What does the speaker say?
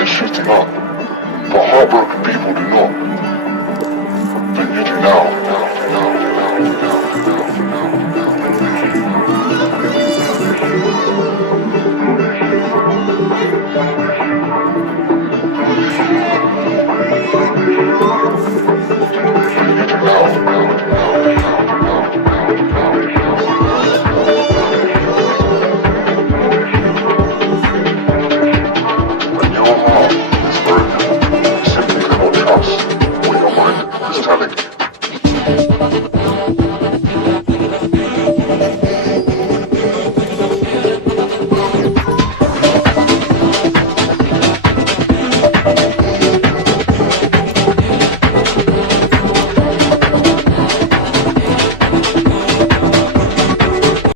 they're shooting up, but heartbroken people do not. But you do now. When your heart is broken, you simply cannot trust what your mind is telling you.